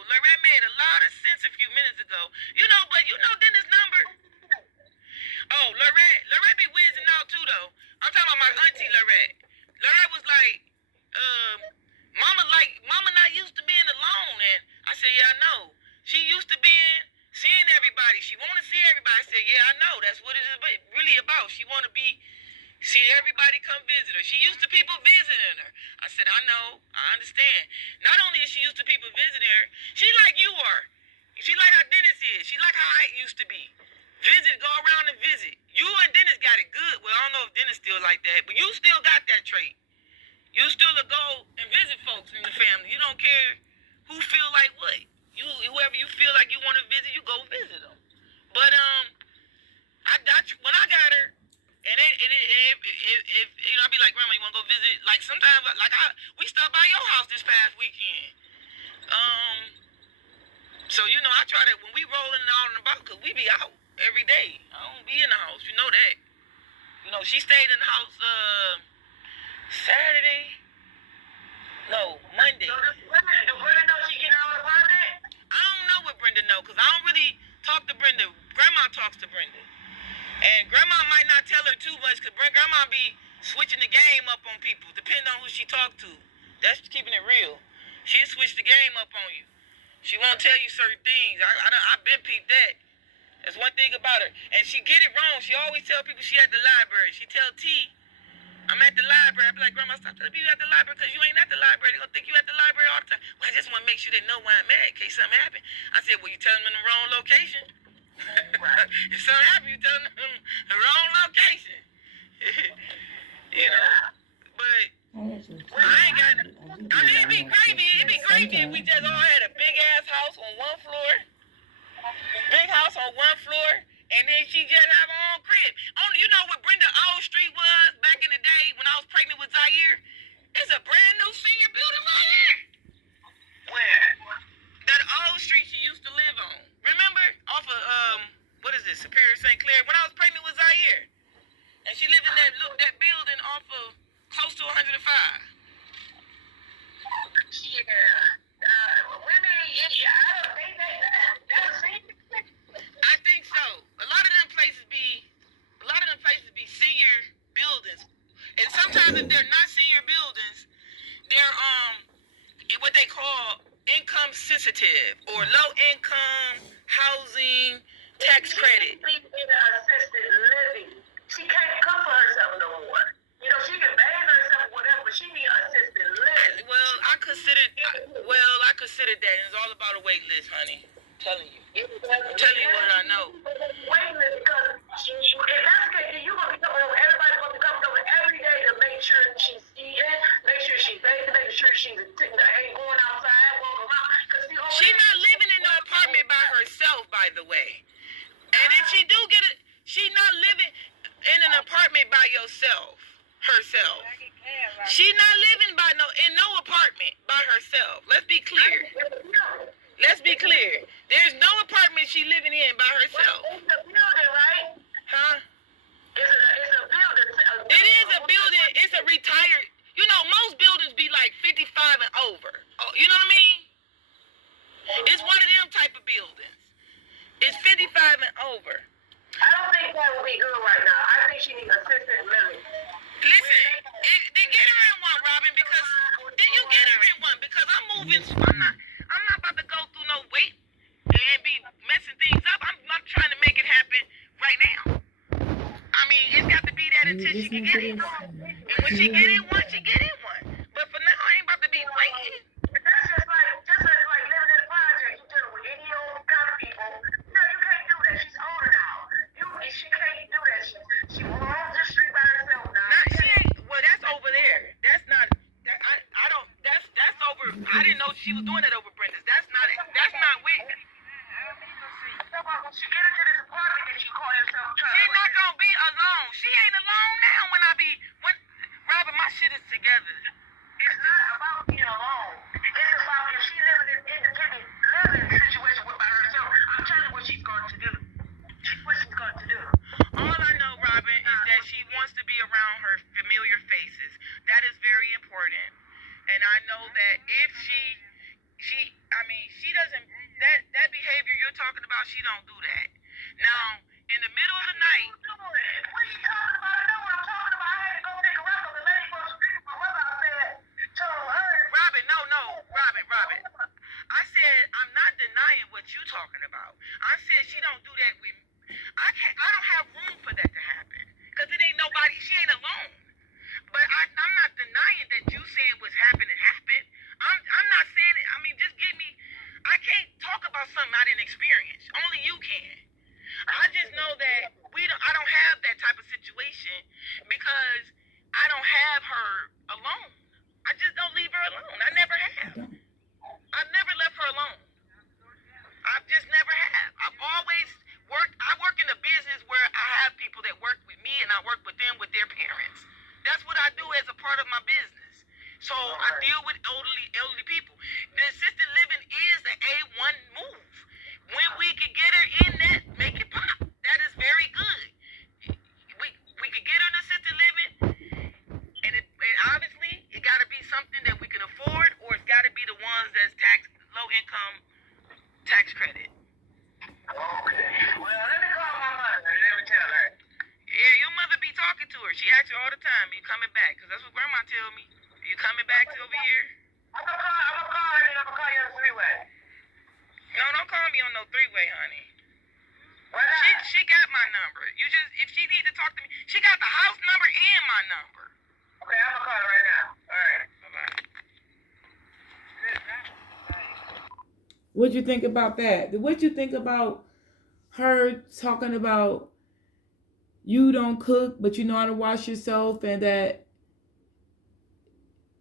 Lorette made a lot of sense a few minutes ago. But Dennis' number. Oh, Lorette be whizzing out too though. I'm talking about my auntie Lorette. Lorette was like, Mama not used to being alone, and I said, yeah, I know. She used to being seeing everybody. She want to see everybody. I said, yeah, I know. That's what it is really about. She want to see everybody come visit her. She used to people visiting her. I said, I know. I understand. Not only is she used to people visiting her, she like you are. She like how Dennis is. She like how I used to be. Go around and visit. You and Dennis got it good. Well, I don't know if Dennis still like that, but you still got that trait. You still go and visit folks in the family. You don't care who feel like what. Whoever you feel like you want to visit, you go visit them. But when I got her, and if I'd be like, Grandma, you want to go visit? Like sometimes, we stopped by your house this past weekend. So I try to when we rolling out and about, cause we be out every day. I don't be in the house. You know that. She stayed in the house Saturday. No, Monday. So does Brenda know she getting her own apartment? I don't know what Brenda know, cause I don't really talk to Brenda. Grandma talks to Brenda, and Grandma might not tell her too much, cause Grandma be switching the game up on people, depending on who she talk to. That's keeping it real. She'll switch the game up on you. She won't tell you certain things. I've been peeped that. That's one thing about her. And she get it wrong. She always tell people she at the library. She tell T, I'm at the library. I be like, Grandma, stop telling people you at the library because you ain't at the library. They gonna think you at the library all the time. Well, I just want to make sure they know why I'm at in case something happen. I said, well, you tell them in the wrong location. Right. If something happen, you tell them the wrong location. But I ain't got. It'd be gravy. It'd be gravy if we just all had a big ass house on one floor. Big house on one floor, and then she just have her own crib. You know what Brenda Old Street was back in the day when I was pregnant with Zaire? It's a brand new senior building right here. Where? That old street she used to live on. Remember? Off of what is this? Superior St. Clair. When I was pregnant with Zaire, and she lived in that building off of close to 105. Yeah. I think so. A lot of them places be senior buildings, and sometimes if they're not senior buildings, they're what they call income sensitive or low income housing tax credit. She's in assisted living. She can't cook for herself no more. She can bathe herself, whatever, but she need assisted living. Well, I consider that, and it's all about a wait list, honey. I'm telling you. I'm telling you what I know. Wait list, because if that's the case, you're going to be coming over, everybody's going to be coming over every day to make sure she's eating, make sure she's bathing, make sure she's ain't going outside, walking around. She's not living in no apartment by herself, by the way. And if she do get it, she's not living in an apartment by herself. She's not living in no apartment by herself. Let's be clear. There's no apartment she living in by herself. It's a building, right? Huh? It's a building. It is a building. It's a retired. Most buildings be like 55 and over. Oh, you know what I mean? It's one of them type of buildings. It's 55 and over. I don't think that would be good right now. I think she needs assisted living. Listen, then get her in one, Robin, because then you get her in one because I'm moving. I'm not about to go through no wait and be messing things up. I'm trying to make it happen right now. I mean, it's got to be that until she can get in one. And when she get in one, she get in one. But for now, I ain't about to be waiting. That's just like living in a project. You dealing with any old kind of people. No, you can't do that. She's older now. She can't do that. She roams the street by herself now. She ain't. Well, that's over there. That's not. I don't. That's over. I didn't know she was doing that over Brenda's. That's not it. That's not with. When she get into this apartment and she call herself. She's not gonna be alone. She ain't alone now. When Robin, my shit about she don't do that. Now, in the middle of the night. What are you talking about? I know what I'm talking about. I had to go pick her up on the lady from the street. My mother, I said, told her. Robin, no. Robin. I said, I'm not denying what you talking about. I said she don't do that with me. I don't have room for that to happen. Because it ain't nobody, she ain't alone. But I'm not denying that you saying what's happened. I'm not saying it. I mean, just give me, I can't talk about something I didn't experience. Only you can. I just know that I don't have that type of situation because I don't have her alone. I just don't leave her alone. I never have. I've never left her alone. I've just never have. I've always worked. I work in a business where I have people that work with me and I work with them with their parents. That's what I do as a part of my business. So I deal with elderly people. The assisted living is the A1 move. When we can get her in that, make it pop. That is very good. We could get her in assisted living, and obviously it got to be something that we can afford, or it's got to be the ones that's low income tax credit. Okay. Well, let me call my mother and let me tell her. Yeah, your mother be talking to her. She asks you all the time, "Are you coming back?" Because that's what Grandma tell me. Are you coming back to over here? I'm gonna call her and I'm gonna call you on the three-way. No, don't call me on no three-way, honey. She got my number. If she needs to talk to me, she got the house number and my number. Okay, I'm gonna call her right now. All right. Bye-bye. What'd you think about that? What'd you think about her talking about you don't cook, but you know how to wash yourself, and that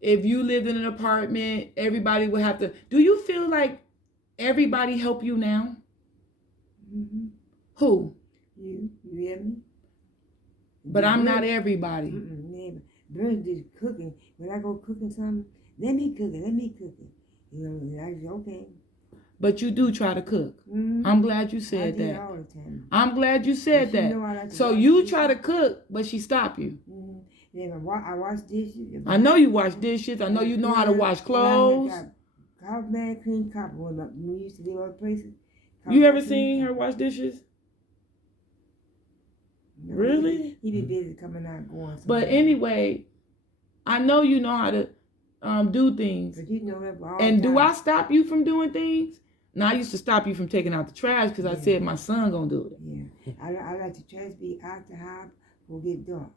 if you lived in an apartment, everybody would have to. Do you feel like everybody help you now? Mm-hmm. Who? You hear me? But I'm not everybody. Brenda did cooking. When I go cooking something, let me cook it. You know, I say, okay. But you do try to cook. Mm-hmm. I'm glad you said that. I do all the time. I'm glad you said that. Like so you try to cook, but she stop you. Mm-hmm. Then I wash dishes. I know you wash dishes. I know you know how to wash clothes. Coffee man, clean copper. When we used to live other places. You ever seen her wash dishes? No, really? He be busy coming out going. But anyway, I know you know how to do things. But you know that for all and time. Do I stop you from doing things? Now I used to stop you from taking out the trash because I said my son gonna do it. Yeah, I like the trash be out the house or get dark.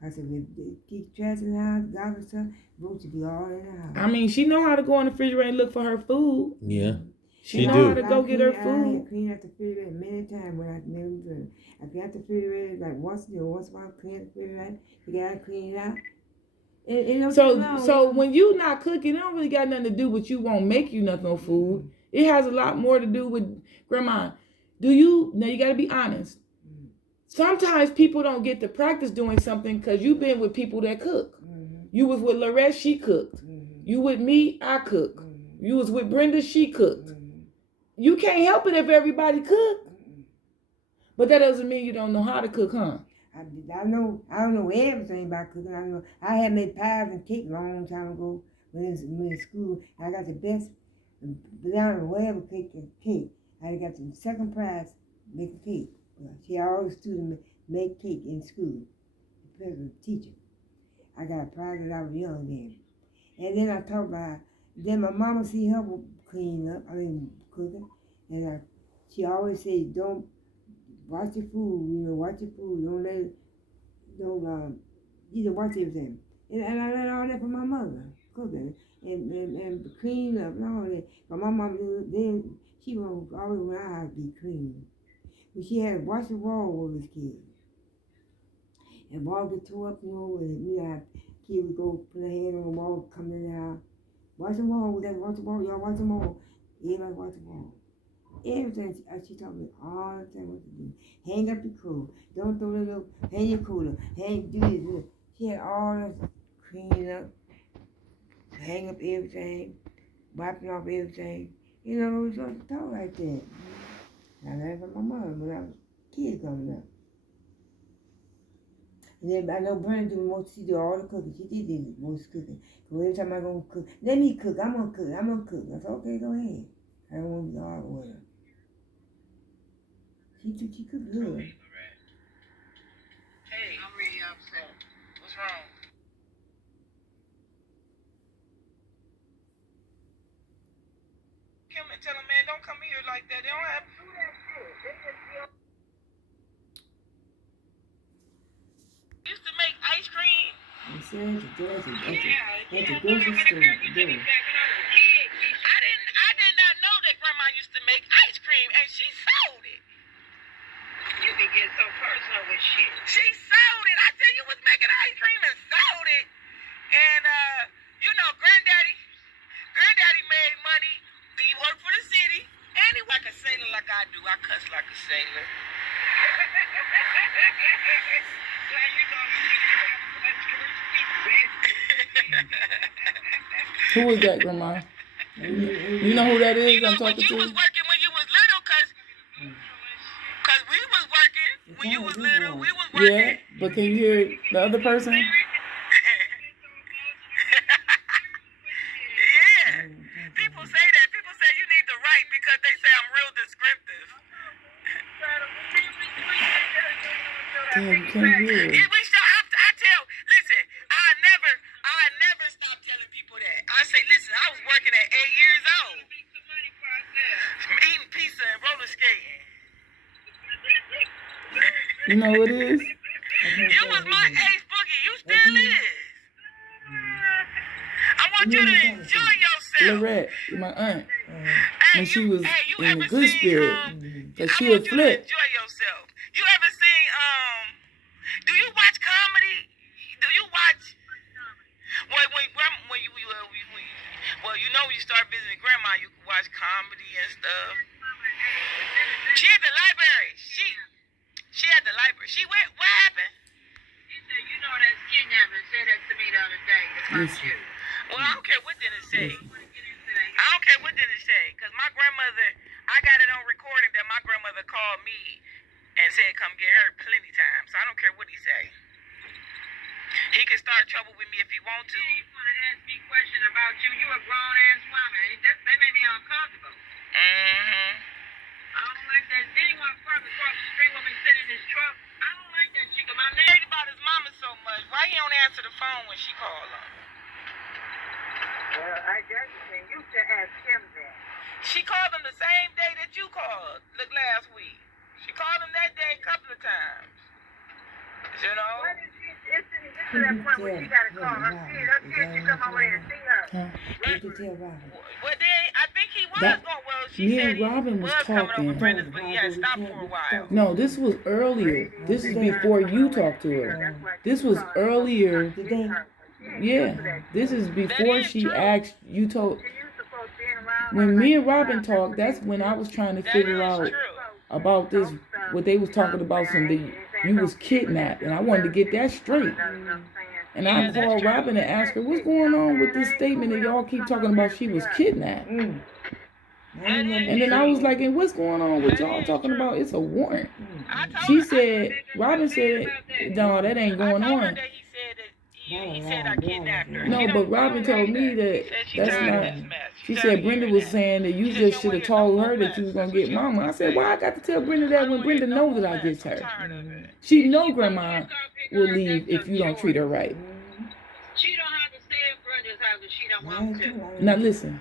I said, if they keep trash in the house, garbage stuff, boots should be all in the house. I mean, she know how to go in the refrigerator and look for her food. Yeah. She know how to go get her food. I clean out the refrigerator many times when I never do. I clean out the refrigerator like once in a while, clean the refrigerator. You gotta clean it out. So when you not cooking, it don't really got nothing to do with you won't make you nothing on food. Mm-hmm. It has a lot more to do with Grandma. Now you gotta be honest. Mm-hmm. Sometimes people don't get to practice doing something because you've been with people that cook. Mm-hmm. You was with Lorette, she cooked. Mm-hmm. You with me, I cook. Mm-hmm. You was with Brenda, she cooked. Mm-hmm. You can't help it if everybody cook. Mm-hmm. But that doesn't mean you don't know how to cook, huh? I don't know everything about cooking. I had made pies and cake a long time ago when in school. I got the best banana whatever cake. I got the second prize making cake. She always student make cake in school. The teacher. I got a prize when I was young then. And then I talked about, then my mama see her cooking. And she always says, don't watch your food, watch your food. Don't let it, you know, watch everything. And I learned all that from my mother, cooking and clean up and all that. But my mom, then she won't always want our house to be clean. But she had to wash the wall with his kids. And wall get tore up, and kids would go put their hand on the wall, come in the house. Watch the wall, watch the wall, y'all watch the wall. Everybody watch the wall. Everything she taught me all the time what to do. Hang up your coat. Don't throw it up. Hang your coat up. Do this. She had all that cleaning up, hang up everything, wiping off everything. It was supposed to talk like that. I learned from my mother when I was a kid coming up. And then I know Brenda do most. She do all the cooking. She did the most cooking. So every time I go cook, let me cook. I'm gonna cook. I said, okay, go ahead. I don't want to be hard with her. She cooked good. Hey, I'm really upset. What's wrong? Kim and tell him, man, don't come here like that. They don't have to do that shit. Used to make ice cream. You said the doors at the Yeah, grocery store door. I did not know that Grandma used to make ice cream, and she sold it. You can get so personal with shit. She sold it. I tell you, was making ice cream and sold it. And you know, Granddaddy made money. He worked for the city, and he like a sailor like I do. I cuss like a sailor. Who was that, Grandma? You know who that is? You know, I'm talking you to. was working when you was little, cause we was working when you was little. We was working. Yeah, but can you hear the other person? Yeah. People say that. People say you need to write because they say I'm real descriptive. Damn, you can't hear. I tell, listen, I never stop telling people that. I say, listen, I was working at 8 years old. Eating pizza and roller skating. You know what it is? You was my ace boogie. You still is. I want you to enjoy yourself. Lorette, my aunt, Hey, when she was you in a ever good seen, spirit, cause I she want would you to flip. enjoy yourself. You ever seen, do you watch comedy? Do you watch, when you know when you start visiting Grandma, you can watch comedy and stuff. She at the library. She at the library. She went, what happened? He said, you know that's kidnapping. Said that to me the other day. It's not you. Well, I don't care what did it say. I don't care what did it say. Because my grandmother, I got it on recording that my grandmother called me and said come get her plenty times. So I don't care what he say. He can start trouble with me if he want to. He's going to ask me a question about you. You a grown-ass woman. That made me uncomfortable. Mm-hmm. I don't like that. Then he want to park across the street when we sit in his truck. I don't like that shit. Because I'm worried about his mama so much. Why he don't answer the phone when she call him? Well, I just think you should ask him that. She called him the same day that you called, last week. She called him that day a couple of times. You know? It's to that point where she got to call her kid. Her kid should come over there and see her. You can tell Robin. Well, then, I think he was going. Well, she Me said and Robin he was coming over talking. Brenda's, but he had stopped for a while. No, this was earlier. This is before you talked to her. This was earlier. Today. Yeah, this is before she asked you told. When me and Robin talked, that's when I was trying to figure out about this, what they was talking about, you was kidnapped, and I wanted to get that straight. And I called Robin and asked her, what's going on with this statement that y'all keep talking about she was kidnapped? And then I was like, and what's going on with y'all talking about it's a warrant? She said, Robin said, no, that ain't going on. He said I kidnapped her. No, but Robin told me that that's not. She said Brenda was saying that you just should have told her that you was gonna get Mama. I said, why I got to tell Brenda that when Brenda knows that I get her? She know Grandma will leave if you don't treat her right. She don't have to stay at Brenda's house if she don't want to. Now listen,